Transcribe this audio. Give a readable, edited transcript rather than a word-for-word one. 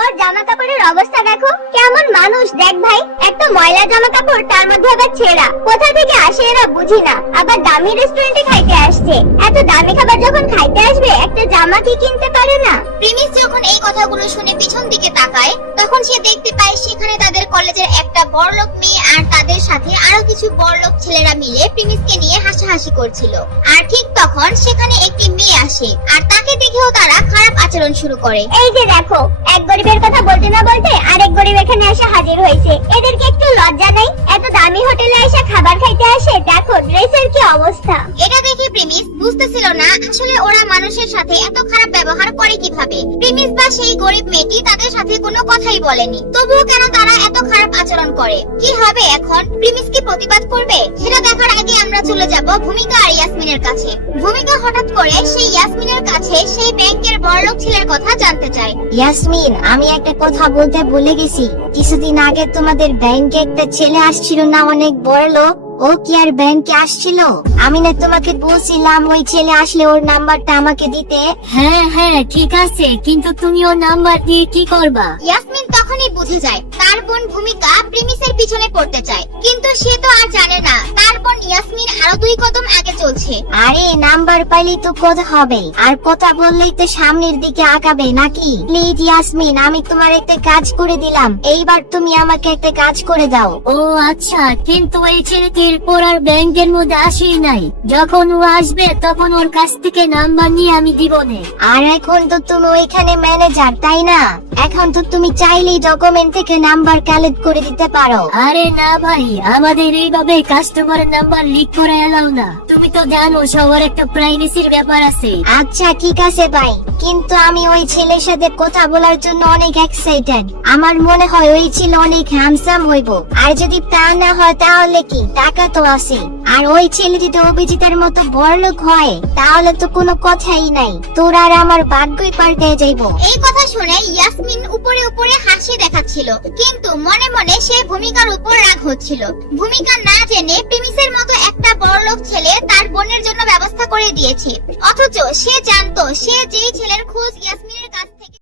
ওর জামা কাপড়ের অবস্থা দেখো, কেমন মানুষ দেখ ভাই, একটা ময়লা জামা কাপড়, তার মধ্যে আবার ছেঁড়া। কোথা থেকে আসে এরা বুঝি না, আবার দামি রেস্টুরেন্টে খাইতে আসছে। এত দামি খাবার যখন খাইতে আসবে, একটা জামা কি কিনতে পারে না? প্রিমিস যখন এই কথাগুলো শুনে পিছন দিকে তাকায়, তখন সে দেখতে পায় সেখানে তাদের কলেজের একটা বড়লোক মেয়ে আর তাদের সাথে আরো কিছু বড়লোক ছেলেরা মিলে প্রিমিসকে নিয়ে হাসাহাসি করছিল। আর ঠিক তখন সেখানে একটি মেয়ে আসে, আর তাকে দেখেও তারা খারাপ আচরণ শুরু করে। এই যে দেখো, এক গরিবের কথা বলতে না বলতে আরেক গরিব এখানে এসে হাজির হয়েছে। এদেরকে একটু লজ্জা নেই? এত দামি হোটেলে এসে খাবার খাইতে আসে, দেখো ড্রেসের কি অবস্থা। এটা দেখে প্রিমিস বুঝতেছিল না আসলে ওরা মানুষের সাথে এত খারাপ ব্যবহার করে কিভাবে। প্রিমিস বা সেই গরিব মেয়েটি তাদের সাথে কোনো কথাই বলেনি, তবুও কেন তারা এত খারাপ আচরণ করে? কি হবে এখন? প্রিমিস কি প্রতিবাদ করবে? সেটা দেখার আগে আমরা চলে যাব ভূমিকা আর ইয়াসমিনের কাছে। ভূমিকা হঠাৎ করে সেই ইয়াসমিনের কাছে সেই ব্যাংকের বড়লোক ছেলের কথা জানতে চায়। ইয়াসমিন, আমি একটা কথা বলতে ভুলে গেছি। কিছুদিন আগে তোমাদের ব্যাংকে একটা ছেলে আসছিল না, অনেক বড় লোক? ও কি আর ব্যাংকে আসছিল? আমি না তোমাকে বলছিলাম ওই ছেলে আসলে ওর নাম্বারটা আমাকে দিতে? হ্যাঁ হ্যাঁ ঠিক আছে, কিন্তু তুমি ওর নাম্বার দিয়ে কি করবা? ইয়াসমিন তখনই বুঝে যায় তার বোন ভূমিকা প্রিমিসের পিছনে পড়তে চায়, কিন্তু সে তো আর জানে না তার বোন ইয়াসমিন আরো 2 কদম আগে চলছে। আরে নাম্বার পাইলেই তো কথা হবে, আর কথা বললেই তো সামনের দিকে আগাবে নাকি? প্লিজ ইয়াসমিন, আমি তোমার একটা কাজ করে দিলাম, এইবার তুমি আমাকে একটা কাজ করে দাও। ও আচ্ছা, কিন্তু এই ছেলেটি এরপর আর ব্যাংকের মধ্যে আসেই নাই। যখন ও আসবে তখন ওর কাছ থেকে নাম্বার নিয়ে আমি দিব নে। আর এখন তো তুমি ওইখানে ম্যানেজার, তাই না? এখন তো তুমি চাইলেই ডকুমেন্ট থেকে নাম্বার কালেক্ট করে দিতে পারো। আরে না ভাই, আমাদের এইভাবে কাস্টমারের নাম্বার লিক করে এলাও না। তুমি তো জানো সবার একটা প্রাইভেসির ব্যাপার আছে। আচ্ছা ঠিক আছে ভাই, কিন্তু আমি ওই ছেলের সাথে কথা বলার জন্য অনেক এক্সাইটেড। আমার মনে হয় ওই ছেলে অনেক হ্যান্ডসাম হইব, আর যদি তা না হয় তাহলে কি, টাকা তো আছে। আর ওই ছেলে যদি অভিজিতের মতো বড়লোক হয় তাহলে তো কোনো কথাই নাই, তোর আর আমার ভাগ্যই পাল্টে যাইব। এই কথা শুনে ইয়াসমিন উপরে উপরে হাসি দেখাচ্ছিল, কিন্তু মনে মনে সে ভূমিকার উপর রাগ হচ্ছিল। ভূমিকা না জেনে প্রিমিসের মতো একটা বড়লোক ছেলে তার বোনের জন্য ব্যবস্থা করে দিয়েছে, অথচ সে জানতো সে যেই ছেলের খোঁজ ইয়াসমিন